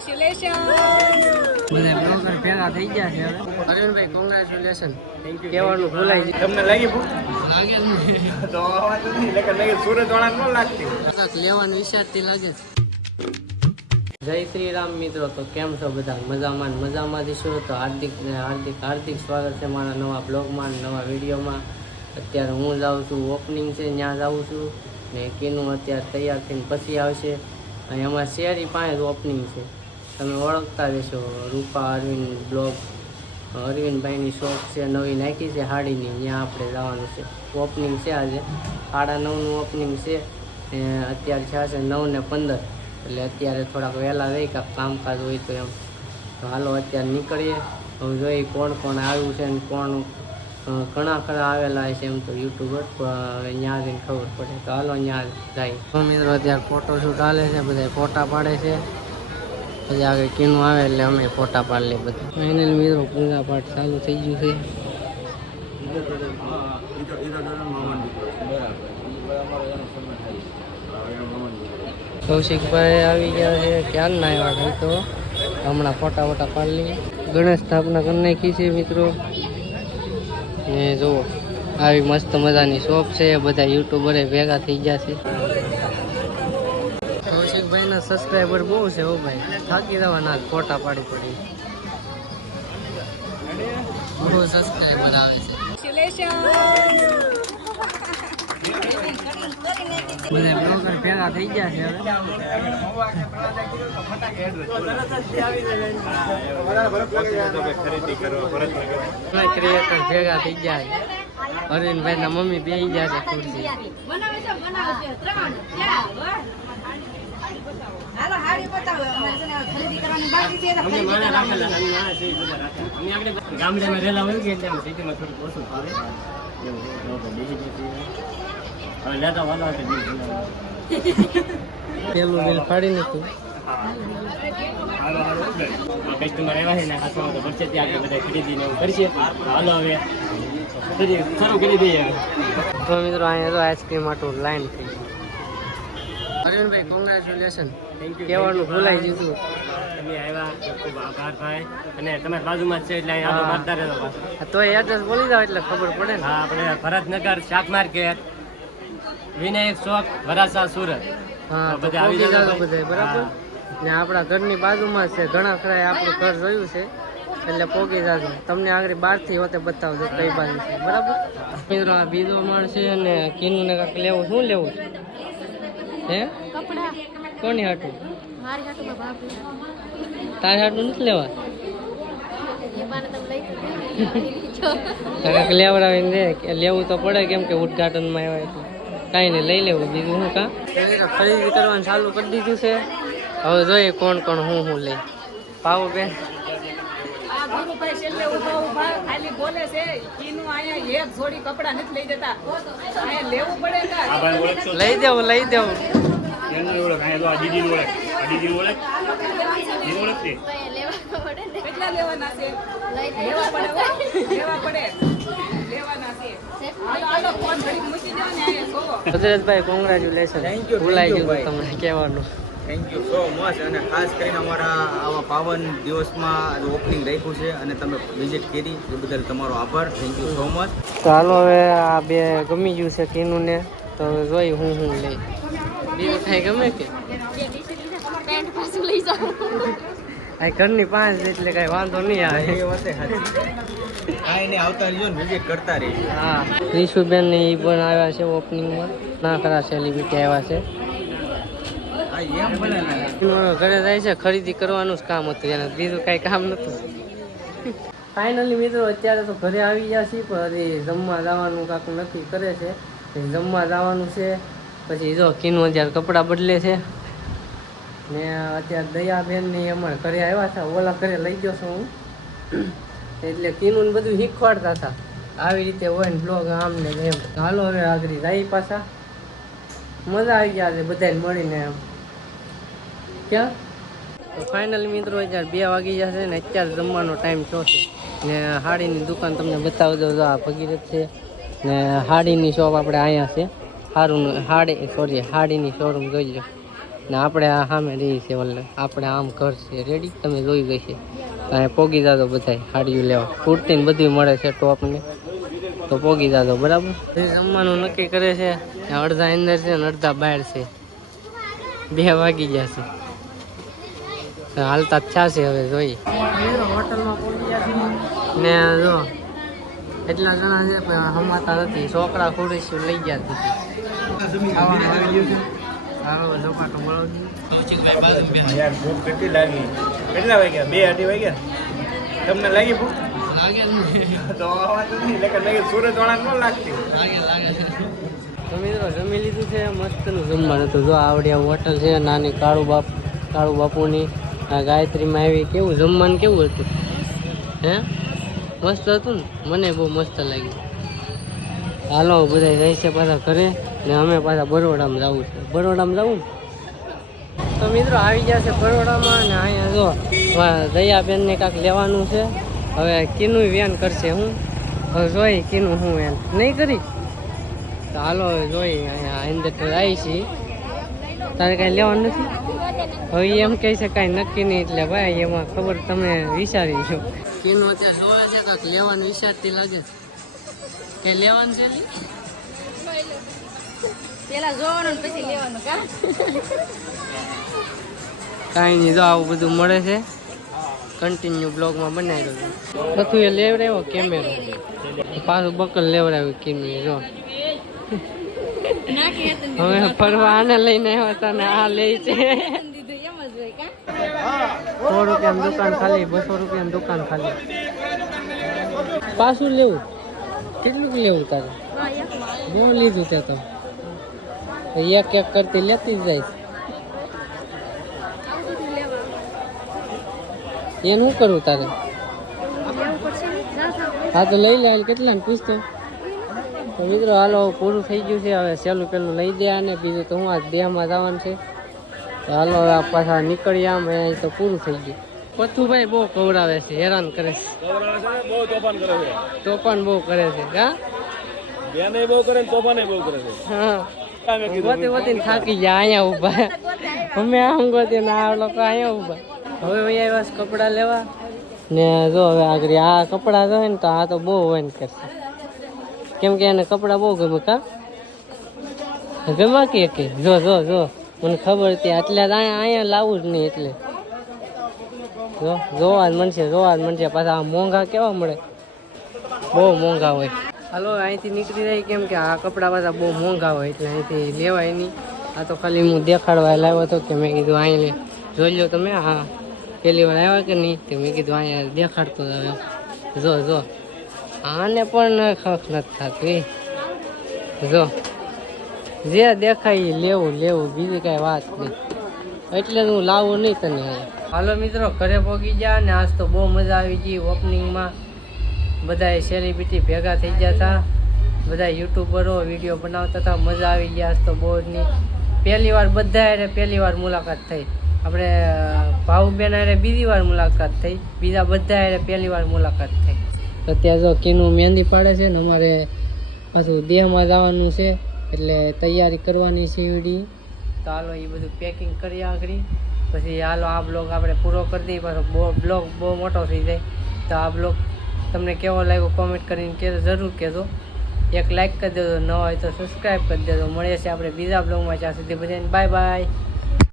બધા બ્લોગર ભેગા થઈ ગયા છે હવે. અરવિંદભાઈ કોંગ્રેચ્યુલેશન. Thank you. કહેવાનું ભૂલાય છે. તમને લાગી ભૂખ? લાગે જ નહીં. તો આવાજ નહીં લગન લાગે સુરત વાળા ન લાગતી. કાક લેવાનું વિચારતી લાગે છે. જય શ્રી રામ મિત્રો. તો કેમ છો બધા? મજામાં મજામાંથી છો? તો હાર્દિક સ્વાગત છે મારા નવા બ્લોગમાં, નવા વિડીયોમાં. અત્યારે હું જાઉં છું, ઓપનિંગ છે ત્યાં જાઉં છું ને કીનું અત્યારે તૈયાર થઈને પછી આવશે. અને અમારા શેરી પાસે જ ઓપનિંગ છે, તમે ઓળખતા રહેશો. રૂપા અરવિંદ બ્લોગ, અરવિંદભાઈની શોપ છે, નવી નાખી છે હાડીની, ત્યાં આપણે જવાનું છે. ઓપનિંગ છે આજે 9:30નું ઓપનિંગ છે. અત્યારે થયા છે 9:15, એટલે અત્યારે થોડાક વહેલા રહી કાંક કામકાજ હોય તો એમ. તો હાલો અત્યારે નીકળીએ. હવે જોઈએ કોણ કોણ આવ્યું છે ને કોણ. ઘણા ખરા આવેલા છે એમ તો યુટ્યુબર, ત્યાં જઈને ખબર પડે. તો હાલો ત્યાં જાય. મિત્રો અત્યારે ફોટોશૂટ ચાલે છે, બધા ફોટા પાડે છે. પછી આગળ કીનું આવે એટલે અમે ફોટા પાડી લઈએ બધા. ફાઇનલ મિત્રો પૂજા પાઠ ચાલુ થઈ ગયું છે. કૌશિકભાઈ આવી ગયા છે, ક્યાં ના આવ્યા કંઈ તો હમણાં ફોટા વોટા પાડી લઈએ. ગણેશ સ્થાપના કરી નાખી છે મિત્રો. ને જુઓ આવી મસ્ત મજાની શોપ છે, બધા યુટ્યુબરે ભેગા થઈ ગયા છે. કૌશિકભાઈના સબસ્ક્રાઈબર બહુ છે હો ભાઈ, થાકી જવાના ફોટા પાડી પડી. બહુ સબસ્ક્રાઈબર આવે છે. બધા બ્લોગર ભેગા થઈ ગયા છે હવે. ક્રિએટર ભેગા થઈ ગયા છે. અરવિંદભાઈ ના મમ્મી બેસી ગયા છે ખુરશી. ગામડામાં રહેલા હોય કે સિટીમાં થોડું ઓછું ફાવે. પેલું બિલ ફાડી નાખ્યું. કસ્ટમર એવા છે ને હાથમાં તો પડશે ત્યાં બધા ખરીદીને એવું કરશે. હાલો હવે શરૂ કરી દઈએ. તો મિત્રો અહીંયા તો આઈસ્ક્રીમ માટે લાઈન થઈ ગઈ. અરવિંદભાઈ કોંગ્રેચ્યુલેશન. Thank you. કહેવાનું ભૂલાઈ ગયું. તમે આવ્યા ખૂબ આભાર ભાઈ. અને તમારી બાજુમાં જ છે એટલે અહીંયા મારતા રહેતો પાછો. તો એડ્રેસ બોલી જાવ એટલે ખબર પડે ને. હા, આપણે ભરતનગર શાક માર્કેટ, વિનાયક ચોક, વરાસા, સુરત. હા, બધા આવી જાવ બધા બરાબર. ને આપણા ઘરની બાજુમાં છે, ઘણા ખરા આપણું ઘર જોયું છે એટલે પોગી જાજો. તમને આગળ બહારથી હોતે બતાવજો કઈ બાજુ છે બરાબર. મિત્રો આ બીજો માળ છે અને કીનું ને કાંક લેવું. શું લેવું છે? હે કોની હાટું? તારી હાટું નથી લેવા? કાંઈક લેવડાવીને દે. લેવું તો પડે કેમ કે ઉદઘાટનમાં આવ્યા એટલે કાંઈ નહીં લઈ લેવું. બીજું શું કાં ખરીદી કરવાનું ચાલુ કરી દીધું છે. હવે જોઈએ કોણ કોણ હું લે. પાવો બેન લઈ દેવું ભદ્રેશભાઈ કોંગ્રેચ્યુલેશન. ભૂલાઈ ગયું તમને કહેવાનું. Thank you so much. અને ખાસ કરીને અમારા આવા પાવન દિવસમાં ઓપનિંગ રાખ્યું છે અને તમે વિઝિટ કરી એ બદલ તમારો આભાર. Thank you so much. તો હાલો હવે આ બે ગમી ગયું છે કીનું ને, તો જોઈ હું લઈ. બીજું કાંઈ ગમે કે આ ઘરની પાંચ એટલે કાંઈ વાંધો નહીં આવે. એ વાતે સાચી. કાંઈ નહીં, આવતા રહીજો ને વિઝિટ કરતા રહીજો. હા, રીશુબેન ને એ પણ આવ્યા છે ઓપનિંગમાં. ના ખરા સેલિબ્રિટી આવ્યા છે. ઘરે જાય છે, ખરીદી કરવાનું જ કામ હતું એને, બીજું કાંઈ કામ નતું. ફાઇનલી મિત્રો અત્યારે તો ઘરે આવી ગયા છીએ, પણ હજી જમવા જવાનું કાંક નક્કી કરે છે. જમવા જવાનું છે. પછી જો કીનું અત્યારે કપડાં બદલે છે ને અત્યારે દયાબેન ની અમારે ઘરે આવ્યા હતા. ઓલા ઘરે લઈ ગયો છું હું, એટલે કીનું બધું શીખવાડતા હતા આવી રીતે હોય ને બ્લોગ આમ ને એમ. હાલો હવે આગળ જાય પાછા. મજા આવી ગયા છે બધાને મળીને એમ. ક્યાં તો ફાઇનલી મિત્રો અત્યારે 2 વાગી જશે ને અત્યારે જમવાનો ટાઈમ થયો છે. ને હાડીની દુકાન તમને બતાવી દઉં. આ ભગીરથ છે ને હાડીની શોપ આપણે અહીંયા છે. હાડીની શોરૂમ જોઈ લો. ને આપણે આ સામે રહી છે ઓલે આપણે આમ ઘર છે રેડી તમે જોઈ ગઈ છે અહીંયા પોગી જાતો બધા હાડીઓ લેવા કુર્તી ને બધું મળે છે ટોપને તો પોગી જાતો બરાબર જમવાનું નક્કી કરે છે અડધા અંદર છે ને અડધા બહાર છે 2 વાગી ગયા છે હાલતા જ છે હવે જોઈ હોટલમાં પહોંચી ગયા ને જો એટલા જણા છે પણ હમાતા નથી છોકરા ખુરશીઓ લઈ ગયા કેટલા વાગ્યા 2-2:30 વાગ્યા તમને લાગી ભૂખ સુરત વાળા ન લાગતી તો મિત્રો જમી લીધું છે મસ્તનું જમવાનું હતું જો આવડિયા હોટલ છે નાની કાળુ બાપુની આ ગાયત્રીમાં આવી કેવું જમવાનું કેવું હતું હે મસ્ત હતું ને મને બહુ મસ્ત લાગ્યું હાલો બધા જાય છે પાછા ઘરે ને અમે પાછા બરોડામાં જવું છે બરોડામાં જવું ને તો મિત્રો આવી ગયા છે બરોડામાં ને અહીંયા જો દયાબેનને કાંઈક લેવાનું છે હવે કીનું વેન કરશે હું હવે જોઈ કીનું હું વેન નહીં કરી તો હાલો જોઈ અહીંયા અંદર તો આવી છીએ તારે કાંઈ લેવાનું નથી હવે એમ કહે છે કાંઈ નક્કી નહીં એટલે ભાઈ એમાં ખબર તમે વિચારી છો કીનું અત્યારે જોવે છે કાંઈક લેવાનું વિચારતી લાગે છે કે લેવાનું છે પેલા જોવાનું પછી લેવાનું કા કાંઈ નહીં જો આવું બધું મળે છે કન્ટિન્યુ બ્લોગમાં બનાવી રહ્યો બધું એ લેવડાવ્યો કેમેરો પાછું બકલ લેવડાવ્યું કીનું જો હવે ફરવા આને લઈને આવ્યા હતા ને આ લે છે 100 રૂપિયાની દુકાન ખાલી 200 રૂપિયાની દુકાન ખાલી પાછું લેવું કેટલું લેવું તારે બહુ લીધું તે તો એક કરતી લેતી જ જાય એનું કરવું તારે હા તો લઈ લે કેટલા ને પૂછતો તો મિત્રો હાલો પૂરું થઈ ગયું છે હવે સહેલું પેલું લઈ દે અને બીજું તો હું આ દેહમાં જવાનું છે તો હાલો પાછા નીકળી આમ તો પૂરું થઈ ગયું પથુભાઈ બહુ કવરાવે છે હેરાન કરે છે તોફાન બહુ કરે છે હા ગોતી થાકી ગયા અહીંયા ઉભા અમે આમ ગોતી ને આ લોકો અહીંયા ઉભા હવે આવ્યા છે કપડાં લેવા ને જો હવે આગળ આ કપડાં જોઈએ ને તો આ તો બહુ વન કરશે કેમ કે એને કપડાં બહુ ગમે કા ગમા કે જો જો જો મને ખબર હતી એટલે અહીંયા લાવવું જ નહીં એટલે જો જોવા જ મળશે પાછા મોંઘા કેવા મળે બહુ મોંઘા હોય હાલો અહીંથી નીકળી જાય કેમ કે આ કપડાં પાછા બહુ મોંઘા હોય એટલે અહીંથી લેવાય નહીં આ તો ખાલી હું દેખાડવા લાવ્યો હતો કે મેં કીધું અહીં જોઈ લો તમે હા પહેલી વાર આવ્યા કે નહીં તો મેં કીધું અહીંયા દેખાડતો હવે જો આને પણ ખખ નથી થતું જો જે દેખાય લેવું બીજી કાંઈ વાત નહીં એટલે હું લાવું નહીં તને હાલો મિત્રો ઘરે પહોંચી ગયા ને આજ તો બહુ મજા આવી ગઈ ઓપનિંગમાં બધા સેલિબ્રિટી ભેગા થઈ ગયા હતા બધા યુટ્યુબરો વિડીયો બનાવતા હતા મજા આવી ગયા આજ તો બહુ જ નહીં પહેલી વાર મુલાકાત થઈ આપણે ભાવુબેન હારે બીજી વાર મુલાકાત થઈ બીજા બધા હારે પહેલી વાર મુલાકાત થઈ તો ત્યાં જો કીનું મહેંદી પાડે છે ને અમારે પાછું દેહમાં જવાનું છે એટલે તૈયારી કરવાની છે વીડી તો હાલો એ બધું પેકિંગ કરી આગળ પછી હાલો આ બ્લોગ આપણે પૂરો કરી દઈએ પાછો બ્લોગ બહુ મોટો થઈ જાય તો આ બ્લોગ તમને કેવો લાગ્યો કોમેન્ટ કરીને જરૂર કહેજો એક લાઇક કરી દેજો ન હોય તો સબસ્ક્રાઈબ કરી દેજો મળીએ છીએ આપણે બીજા બ્લોગમાં ત્યાં સુધી બધાને બાય બાય.